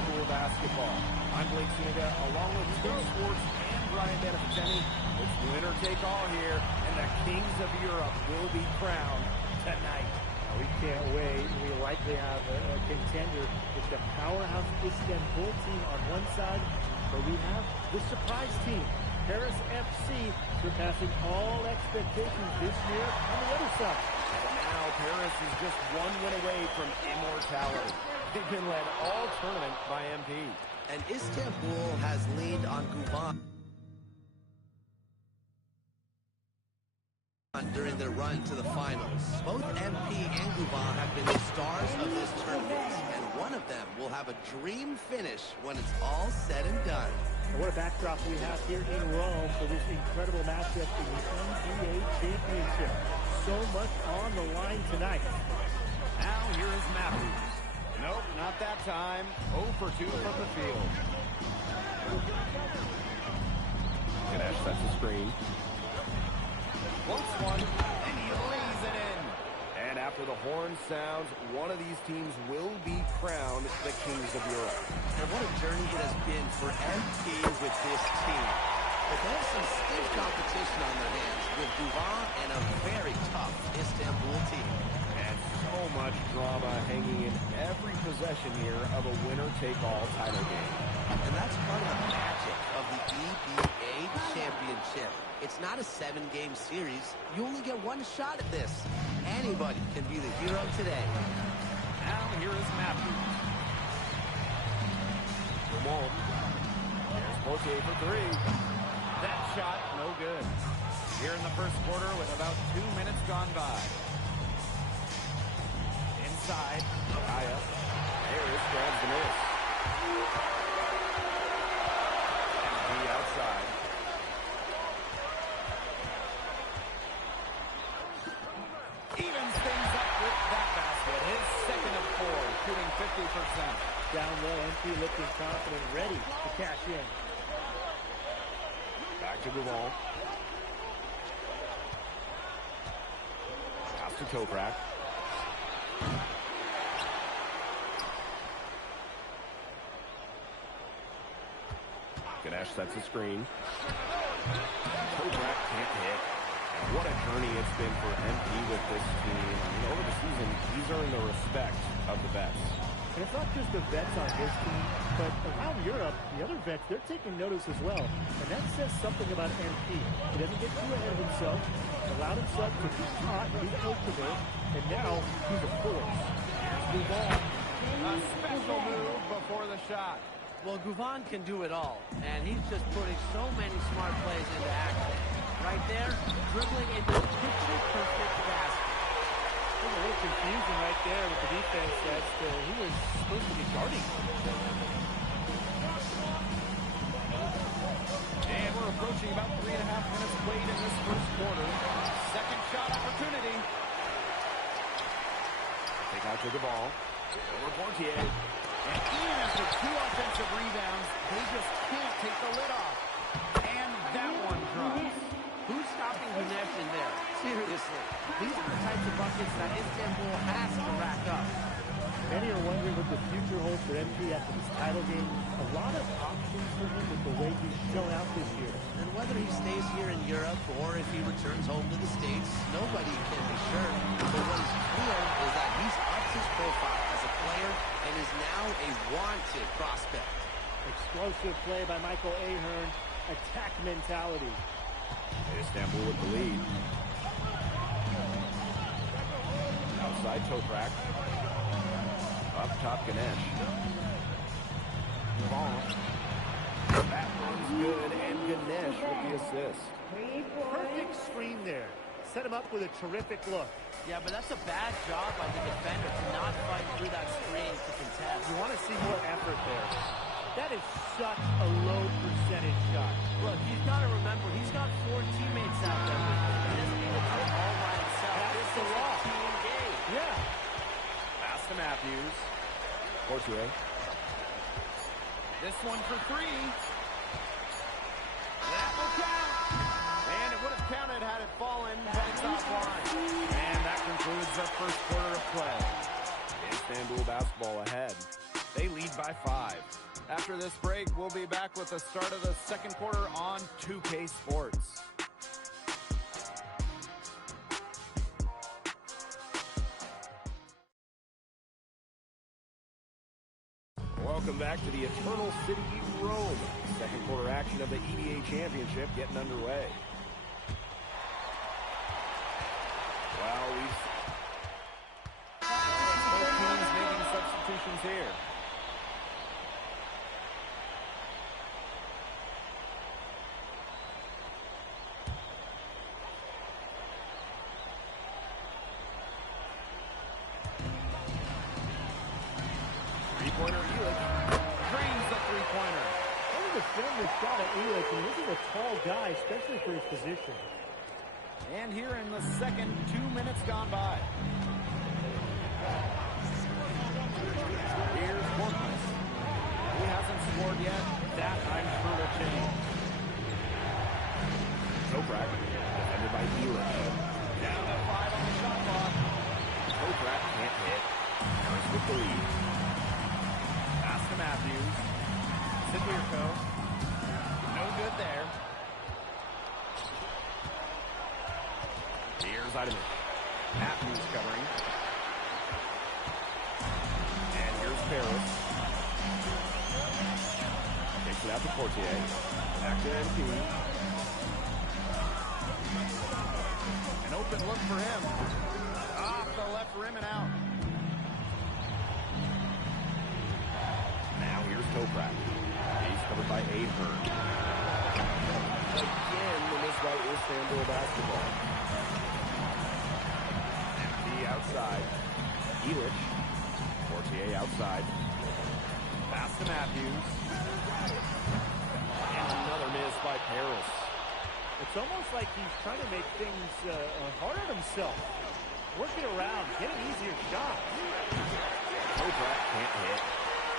Istanbul basketball. I'm Blake Zuniga, along with Tim Schwartz and Brian Beneficenti. It's winner take all here, and the kings of Europe will be crowned tonight. We can't wait. We likely have a contender with the powerhouse Istanbul team on one side, but we have the surprise team, Paris FC, surpassing all expectations this year on the other side. And now Paris is just one win away from immortality. They've been led all tournament by MP. And Istanbul has leaned on Guvan during their run to the finals. Both MP and Guvan have been the stars of this tournament, and one of them will have a dream finish when it's all said and done. And what a backdrop we have here in Rome for this incredible matchup in the NBA Championship. So much on the line tonight. Now here is Matthews. Nope, not that time. 0 for 2 from the field. Ganesh sets the screen. Close one, and he lays it in. And after the horn sounds, one of these teams will be crowned the kings of Europe. And what a journey it has been for MP with this team. But they have some stiff competition on their hands with Guvan and a very tough Istanbul team. And so much drama hanging in every possession here of a winner-take-all title game. And that's part of the magic of the EBA Championship. It's not a 7-game series. You only get one shot at this. Anybody can be the hero today. Now here is Matthews. Ramon. Here's Poitier for 3. That shot, no good. Here in the first quarter with about 2 minutes gone by. Inside, Kaya. Harris grabs the miss. And the outside. Evens things up with that basket. His second of 4, shooting 50%. Down low, MP looking confident, ready to cash in. Back to Guvan. Pass to Toprak. Ganesh sets the screen. Toprak can't hit. And what a journey it's been for MP with this team. I mean, over the season, he's earned the respect of the vets. And it's not just the vets on his team, but around Europe, the other vets, they're taking notice as well. And that says something about MP. He doesn't get too ahead of himself, allowed himself to be hot, be coachable, and now he's a force. Guvan, a special move before the shot. Well, Guvan can do it all, and he's just putting so many smart plays into action. Right there, dribbling into the picture-perfect basket. It was a little confusing right there with the defense as to who was supposed to be guarding. And we're approaching about 3.5 minutes played in this first quarter. Second shot opportunity. Take out to the ball. Over Poitier. And even after 2 offensive rebounds, they just can't take the lid off. And that one drops. Who's stopping Ganesh in there? Seriously. These are the types of buckets that Istanbul has to rack up. Many are wondering what the future holds for MP after this title game. A lot of options for him with the way he's shown out this year. And whether he stays here in Europe or if he returns home to the States, nobody can be sure. But what is clear is that he's upped his profile as a player and is now a wanted prospect. Explosive play by Michael Ahern. Attack mentality. Istanbul with the lead. Outside Toprak. Up top Ganesh. Ball. That one's good, and Ganesh with the assist. Perfect screen there. Set him up with a terrific look. Yeah, but that's a bad job by the defender to not fight through that screen to contest. You want to see more effort there. That is such a low percentage shot. Look, he's got to remember, he's got 4 teammates out there with him. He doesn't need to do it all by himself. That's the law. Team game. Yeah. Pass to Matthews. Poitier. This one for 3. That will count. And it would have counted had it fallen, but it's offline. And that concludes the first quarter of play. Istanbul basketball ahead. They lead by 5. After this break, we'll be back with the start of the second quarter on 2K Sports. Welcome back to the Eternal City, Rome. Second quarter action of the EBA Championship getting underway. Well, both teams making substitutions here. Three-pointer, Elitch. Drains the three-pointer. What a defender's shot at Elitch, and this is a tall guy, especially for his position. And here in the second, 2 minutes gone by. Here's Borkman. He hasn't scored yet. That, I'm sure, will change. Toprak, defended by Elitch. Down to 5 on the shot clock. Toprak can't hit. Harris with the lead. Pass to Matthews. Sidwirko. No good there. Here's Eidemann. Matthews covering. And here's Paris. Takes it out to Portier. Back to MP. An open look for him. Off the left rim and out. Now here's Toprak. He's covered by Ahern. Again, the miss by Istanbul basketball. Outside. Elitch. Portier outside. Pass to Matthews. And another miss by Paris. It's almost like he's trying to make things hard on himself. Work it around. Get an easier shot. Toprak can't hit.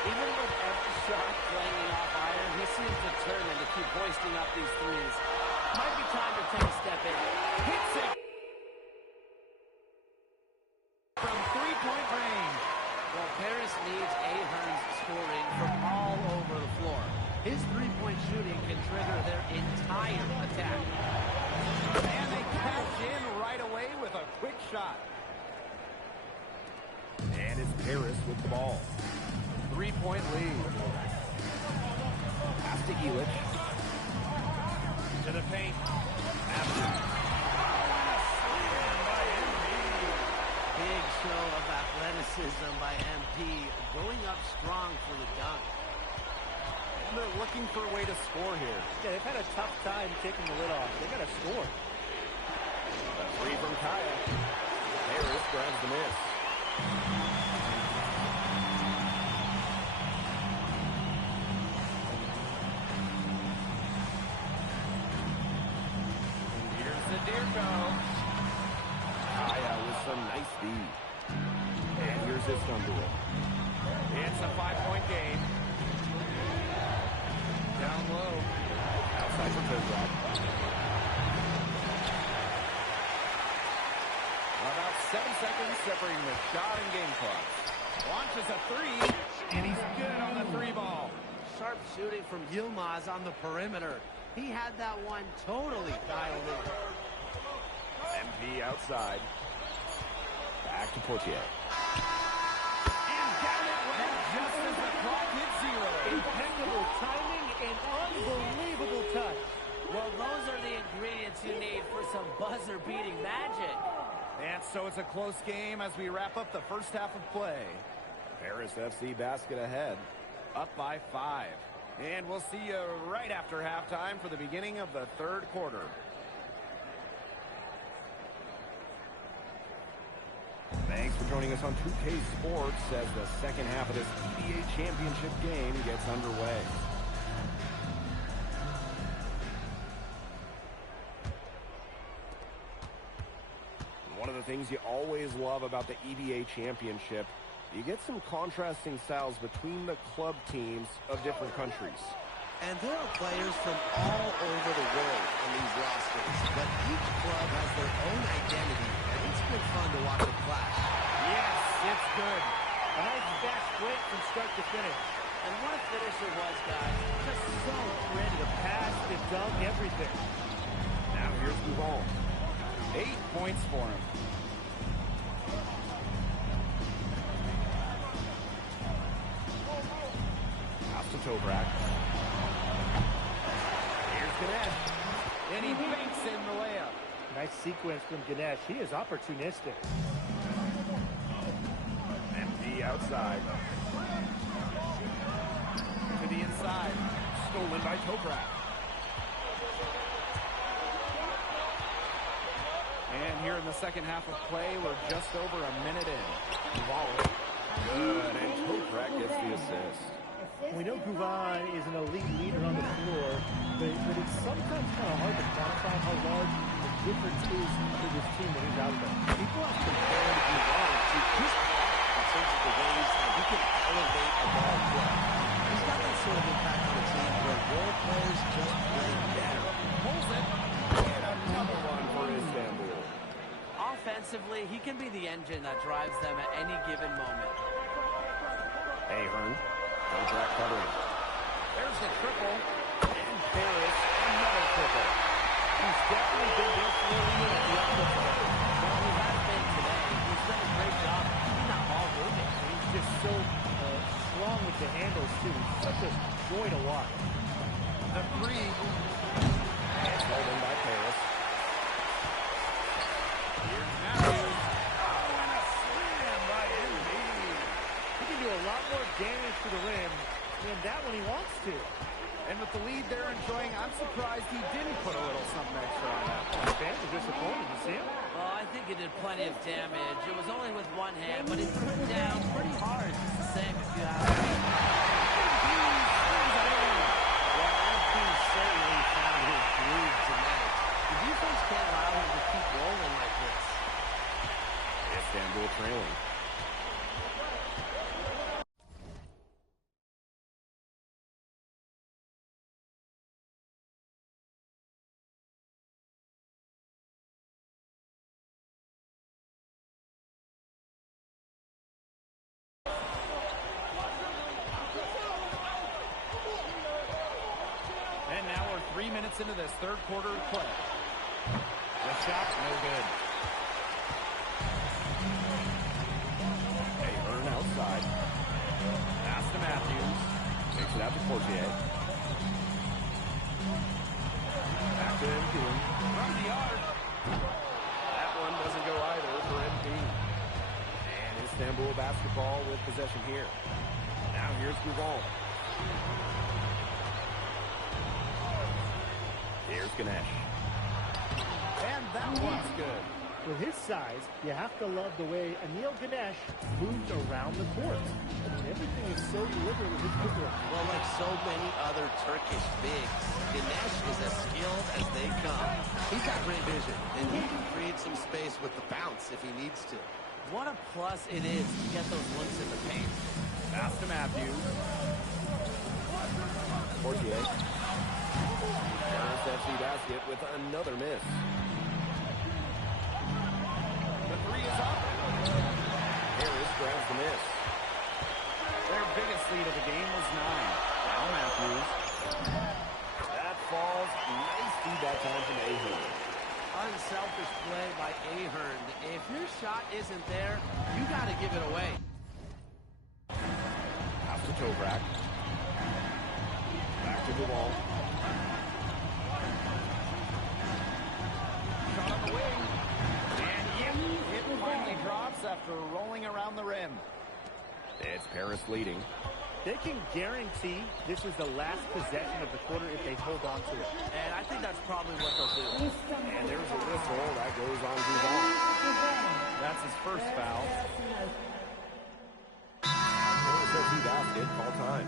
Even with every shot clanging off iron, he seems determined to keep hoisting up these threes. Might be time to take a step in. Hits it. From three-point range. Well, Paris needs Ahern's scoring from all over the floor. His three-point shooting can trigger their entire attack. And they cash in right away with a quick shot. And it's Paris with the ball. Three-point lead. Pass to Elitch. To the paint. Big show of athleticism by MP, going up strong for the dunk. And they're looking for a way to score here. Yeah, they've had a tough time taking the lid off. They got to score. A three from Kaya. Harris grabs the miss. Here's the Dirko. Kaya with some nice speed. And here's Istanbul. It's a 5-point game. Down low. Outside for Kozak. About 7 seconds separating the shot and game clock. Launches a three, and he's good on the three ball. Sharp shooting from Yilmaz on the perimeter. He had that one totally dialed in. MP outside. Back to Portier. And down it went just as the clock hit zero. Impeccable timing and unbelievable touch. Well, those are the ingredients you need for some buzzer-beating magic. And so it's a close game as we wrap up the first half of play. Paris FC basket ahead, up by 5. And we'll see you right after halftime for the beginning of the third quarter. Thanks for joining us on 2K Sports as the second half of this EBA Championship game gets underway. One of the things you always love about the EBA Championship, you get some contrasting styles between the club teams of different countries. And there are players from all over the world on these rosters, but each club has their own identity, and it's been fun to watch it clash. Yes, it's good. A nice fast break from start to finish. And what a finish it was, guys. Just so pretty. The pass, the dunk, everything. Now here's Duval. 8 points for him. Pass to Toprak. Here's Ganesh. And he banks in the layup. Nice sequence from Ganesh. He is opportunistic. Empty outside. To the inside. Stolen by Toprak. And here in the second half of play, we're just over a minute in. Duval. Good, and Toprak gets the assist. We know Guvan is an elite leader on the floor, but it's sometimes kind of hard to quantify how large the difference is for this team when he's out there. People have compared Guvan to his in terms of the ways that he can elevate a ball play. He's got that sort of impact on the team where role players just play better. Pulls it. And another one for Istanbul. Offensively, he can be the engine that drives them at any given moment. Ahern. Contract covering. There's the triple. And Paris, another triple. He's definitely been there for a minute at the offensive end. Well, he has been today. He's done a great job keeping that ball moving. He's just so strong with the handles, too. Such a joy to watch. The three. It's held in by Paris. Here's Matthews. Oh, and a slam by Embiid. He can do a lot more damage to the rim than that when he wants to. And with the lead they're enjoying, I'm surprised he didn't put a little something extra on that. Fans are disappointed. You see him? Well, I think he did plenty of damage. It was only with one hand, but he threw it down pretty hard. It's the same if you have it. Well, Embiid certainly found his groove tonight. The defense can't allow him to keep rolling like this. Istanbul trailing. And now we're 3 minutes into this third quarter of play. The shot, no good. Ahern outside. Pass to Matthews. Takes it out to Portier. Back to Embiid. From the arc. That one doesn't go either for Embiid. And Istanbul basketball with possession here. Now here's Duval. Here's Ganesh. And that one's good. With his size, you have to love the way Anil Ganesh moves around the court. I mean, everything is so deliberate with his footwork. Well, like so many other Turkish bigs, Ganesh is as skilled as they come. He's got great vision, and he can create some space with the bounce if he needs to. What a plus it is to get those looks in the paint. Pass to Matthews. Portier. Harris FC basket with another miss. The three is up. Harris grabs the miss. Their biggest lead of the game was 9. Now Matthews. That falls. Nice feed that time from Ahern. Unselfish play by Ahern. If your shot isn't there, you got to give it away. Pass to Toprak. Back to Duval. Shot on the wing. And yep, it finally drops after rolling around the rim. It's Paris leading. They can guarantee this is the last possession of the quarter if they hold on to it. And I think that's probably what they'll do. And there's a whistle that goes on Duval. That's his first foul. Harris FC basket, all time.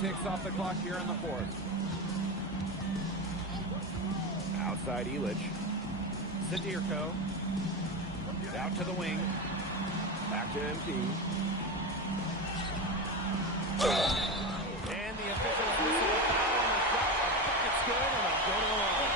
Ticks off the clock here in the fourth. Outside Illich. Sadirko. Out to the wing. Back to MP. And the officials whistle a foul on the shot. It's good, and it'll go to the line.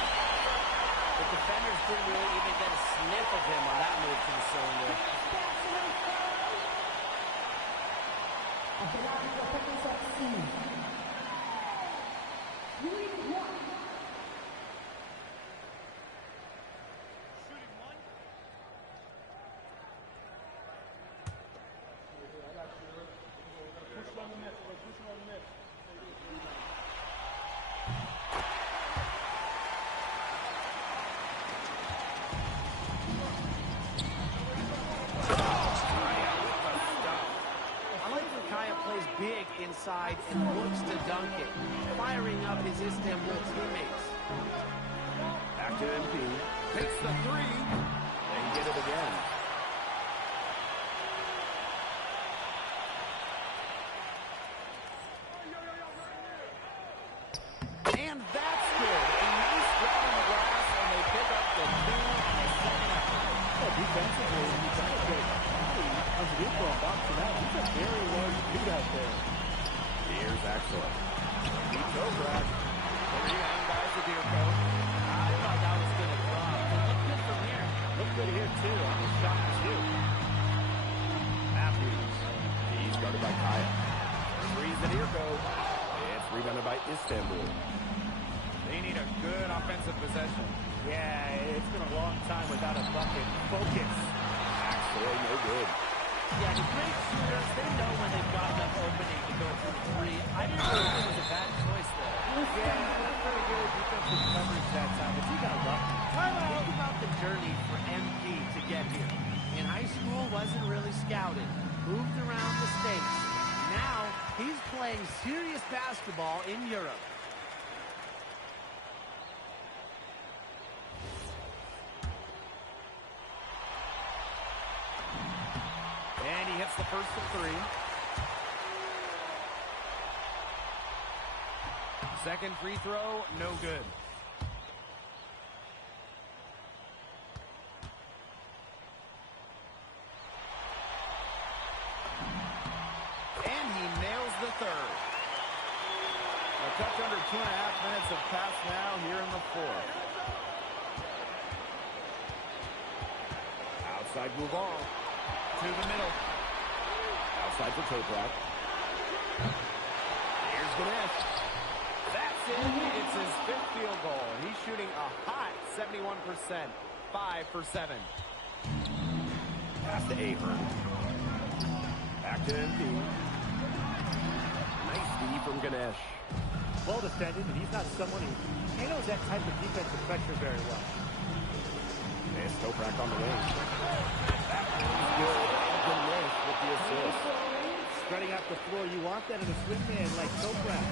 I like when Kaya plays big inside and looks to dunk it, firing up his Istanbul teammates. Back to MP. Takes the three. And get it again. And that's good. A nice grab on the glass, and they pick up the two on the second effort. Yeah, defensively, when you try to get comes in for a box and out, he's a very large dude out there. Here's excellent. Deep toe grab. The rebound by Zadirko. I thought that was going to drop. It looked good from here. Looked good here, too. On the shot was you. Matthews. He's guarded by Kaya. Three Zadirko. It's rebounded by Istanbul. They need a good offensive possession. Yeah, it's been a long time without a bucket. Focus. Actually, no good. Yeah, the great shooters, they know when they've got enough opening to go for the three. I didn't think it was a bad choice there. Yeah, not very good defensive coverage that time, but he got lucky. Think about the journey for MP to get here. In high school, wasn't really scouted. Moved around the States. Now, he's playing serious basketball in Europe. And he hits the first of three. Second free throw, no good. And he nails the third. A touch under 2.5 minutes have passed now here in the fourth. Outside move on. To the middle. Outside for Toprak. Here's Ganesh. That's it. It's his fifth field goal. He's shooting a hot 71%. 5 for 7. Pass to Ahern. Back to MP. Nice D from Ganesh. Well defended, and he's not someone who handles that type of defensive pressure very well. There's Toprak on the wing. That one's good. And Ganesh with the assist. Spreading out the floor, you want that in a swing man like Toprak.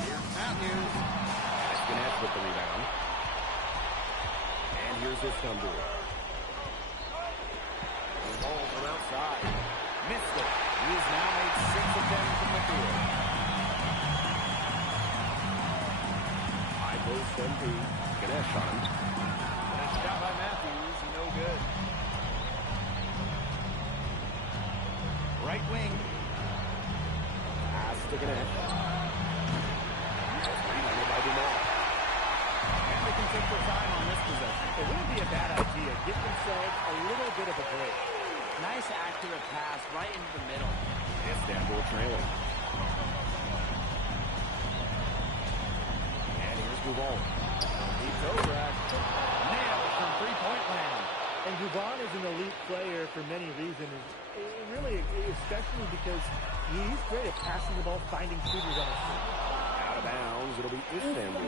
Here's Matthews. That's Ganesh with the rebound. And here's Istanbul. The ball from outside. Missed it. He has now made 6 attempts from the field. High post MP. Ganesh on him. And a shot by Matthews. No good. Right wing. Pass to Ganesh. Rebounded by Dumas. And they can take their time on this possession. It wouldn't be a bad idea. Give themselves a little bit of a break. Nice accurate pass right into the middle. Istanbul trailing. And here's Gubon. Deep toe grab. Nailed from three-point land. And Gubon is an elite player for many reasons. Really, especially because he's great at passing the ball, finding shooters on his team. Out of bounds. It'll be Istanbul.